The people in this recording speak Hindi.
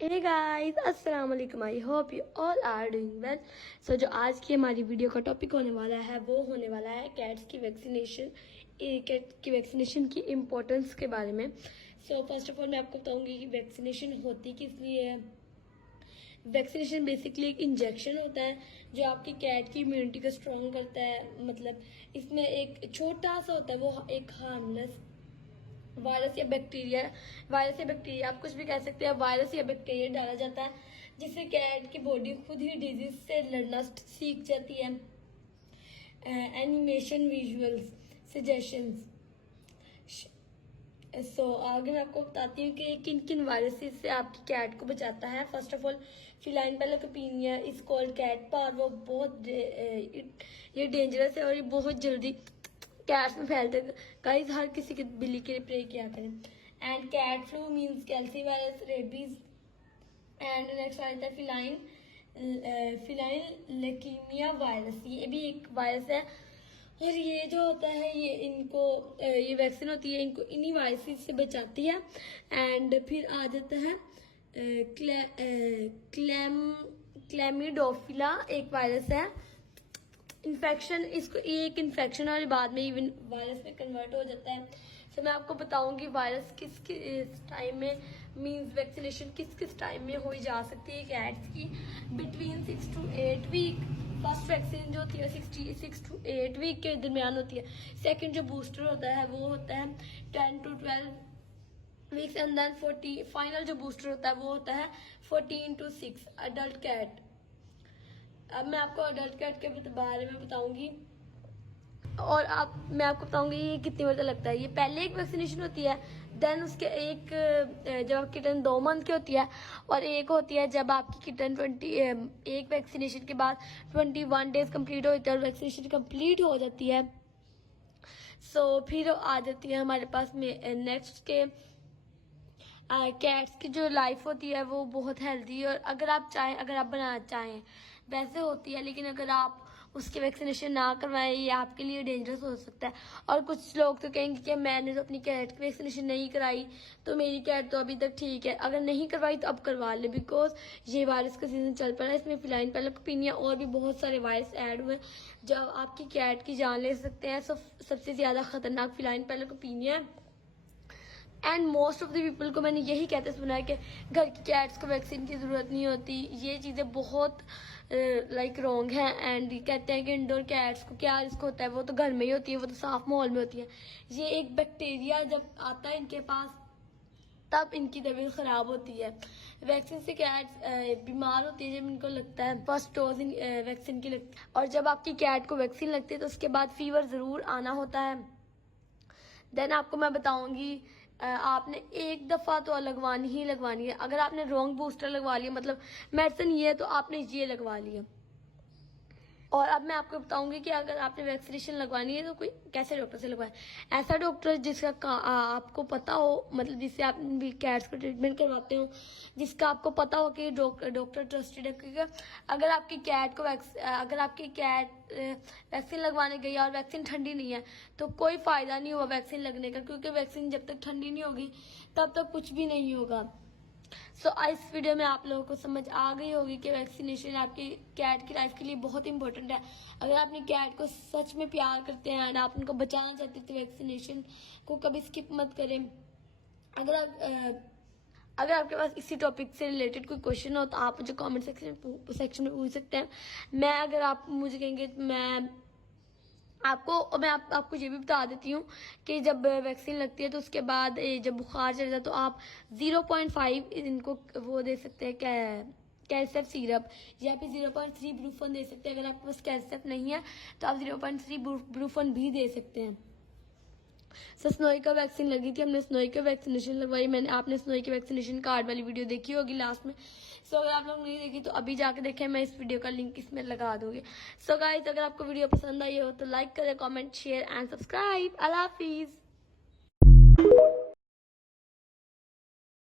हे गाइस, अस्सलाम वालेकुम। I hope you all are doing well. So जो आज की हमारी वीडियो का टॉपिक होने वाला है वो होने वाला है कैट्स की वैक्सीनेशन। कैट की वैक्सीनेशन की इम्पोर्टेंस के बारे में। सो फर्स्ट ऑफ ऑल मैं आपको बताऊंगी कि वैक्सीनेशन होती किस लिए है। वैक्सीनेशन बेसिकली एक इंजेक्शन होता है जो आपकी कैट की इम्यूनिटी को स्ट्रॉन्ग करता है। मतलब इसमें एक छोटा सा होता है, वो एक हार्मलेस वायरस या बैक्टीरिया आप कुछ भी कह सकते हैं। वायरस या बैक्टीरिया डाला जाता है जिससे कैट की बॉडी खुद ही डिजीज से लड़ना सीख जाती है। Animation, visuals, suggestions. आगे मैं आपको बताती हूँ कि किन किन वायरसेस से आपकी कैट को बचाता है। First of all feline panleukopenia is called cat parvo. ये डेंजरस है और ये बहुत जल्दी कैट्स में फैलते हैं। गाइस, हर किसी के बिल्ली के लिए प्रे किया करें। And cat flu means calicivirus, rabies. And next आता है फिलाइन लेकीमिया वायरस। ये भी एक वायरस है और ये जो होता है ये वैक्सीन होती है, इनको इन्हीं वायरसेस से बचाती है। एंड फिर आ जाता है क्लैमिडोफिला, एक वायरस है। इन्फेक्शन, इसको एक इन्फेक्शन और बाद में इवन वायरस में कन्वर्ट हो जाता है। तो मैं आपको बताऊंगी वायरस किस किस टाइम में मींस वैक्सीनेशन किस किस टाइम में हो जा सकती है कैट्स की। Between 6 to 8 week first vaccine जो होती है 6 to 8 वीक के दरमियान होती है। सेकंड जो बूस्टर होता है वो होता है 10 to 12 weeks. And then 40 final जो बूस्टर होता है वो होता है 14 to 6 अडल्ट कैट। अब मैं आपको अडल्ट कैट के बारे में बताऊंगी और मैं आपको बताऊंगी ये कितनी बार लगता है। ये पहले एक वैक्सीनेशन होती है, देन उसके एक जब आपकी किटन 2 मंथ की होती है और एक होती है जब आपकी किटन एक वैक्सीनेशन के बाद 21 डेज कंप्लीट होती है और वैक्सीनेशन कंप्लीट हो जाती है। फिर आ जाती है हमारे पास में नेक्स्ट के कैट्स की जो लाइफ होती है वो बहुत हेल्दी और अगर आप बनाना चाहें वैसे होती है, लेकिन अगर आप उसकी वैक्सीनेशन ना करवाएं ये आपके लिए डेंजरस हो सकता है। और कुछ लोग तो कहेंगे कि मैंने तो अपनी कैट की वैक्सीनेशन नहीं कराई तो मेरी कैट तो अभी तक ठीक है। अगर नहीं करवाई तो अब करवा ले, बिकॉज ये वायरस का सीजन चल पड़ा है। इसमें फिलाइन पैरालिकोपिनिया और भी बहुत सारे वायरस ऐड हुए जो आपकी कैट की जान ले सकते हैं। सबसे ज्यादा खतरनाक फिलाइन पैरालिकोपिनिया है। And most of the people को मैंने यही कहते सुना है कि घर की कैट्स को वैक्सीन की ज़रूरत नहीं होती। ये चीज़ें बहुत रॉन्ग है। एंड कहते हैं कि इंडोर कैट्स को क्या रिस्क होता है, वो तो घर में ही होती है, वो तो साफ माहौल में होती है। ये एक बैक्टीरिया जब आता है इनके पास तब इनकी तबीयत ख़राब होती है। वैक्सीन से कैट्स बीमार होती है जब इनको लगता है फर्स्ट डोज वैक्सीन की लगती है। और जब आपकी कैट को वैक्सीन लगती है तो उसके बाद फीवर ज़रूर आना होता है। देन आपको मैं बताऊंगी आपने एक दफ़ा तो लगवानी ही लगवानी है। अगर आपने रॉन्ग बूस्टर लगवा लिया, मतलब मेडिसिन ये तो आपने ये लगवा लिया। और अब मैं आपको बताऊंगी कि अगर आपने वैक्सीनेशन लगवानी है तो कोई कैसे डॉक्टर से लगवाए। ऐसा डॉक्टर जिसका आपको पता हो, मतलब जिससे आप भी कैट्स को ट्रीटमेंट करवाते हो, जिसका आपको पता हो कि डॉक्टर ट्रस्टेड है। क्योंकि अगर आपकी कैट वैक्सीन लगवाने गई और वैक्सीन ठंडी नहीं है तो कोई फ़ायदा नहीं हुआ वैक्सीन लगने का, क्योंकि वैक्सीन जब तक ठंडी नहीं होगी तब तक कुछ भी नहीं होगा। इस वीडियो में आप लोगों को समझ आ गई होगी कि वैक्सीनेशन आपकी कैट की लाइफ के लिए बहुत इंपॉर्टेंट है। अगर आप अपनी कैट को सच में प्यार करते हैं एंड आप उनको बचाना चाहते हैं तो वैक्सीनेशन को कभी स्किप मत करें। अगर आपके पास इसी टॉपिक से रिलेटेड कोई क्वेश्चन हो तो आप मुझे कमेंट सेक्शन में पूछ सकते हैं। अगर आप मुझे कहेंगे तो मैं आपको ये भी बता देती हूँ कि जब वैक्सीन लगती है तो उसके बाद जब बुखार चढ़ जाए तो आप 0.5 इनको वो दे सकते हैं कैल्शियम सिरप, या फिर 0.3 ब्रूफन दे सकते हैं। अगर आपके पास कैल्शियम नहीं है तो आप 0.3 ब्रूफन भी दे सकते हैं। स्नोई का वैक्सीन लगी थी, हमने स्नोई का वैक्सीनेशन लगवाई। आपने स्नोई की वैक्सीनेशन कार्ड वाली वीडियो देखी होगी लास्ट में। अगर आप लोग नहीं देखी तो अभी जाके देखें, मैं इस वीडियो का लिंक इसमें लगा दूंगी। गाइस, अगर आपको वीडियो पसंद आई हो तो लाइक करें, comment, share and subscribe. Allah Hafiz.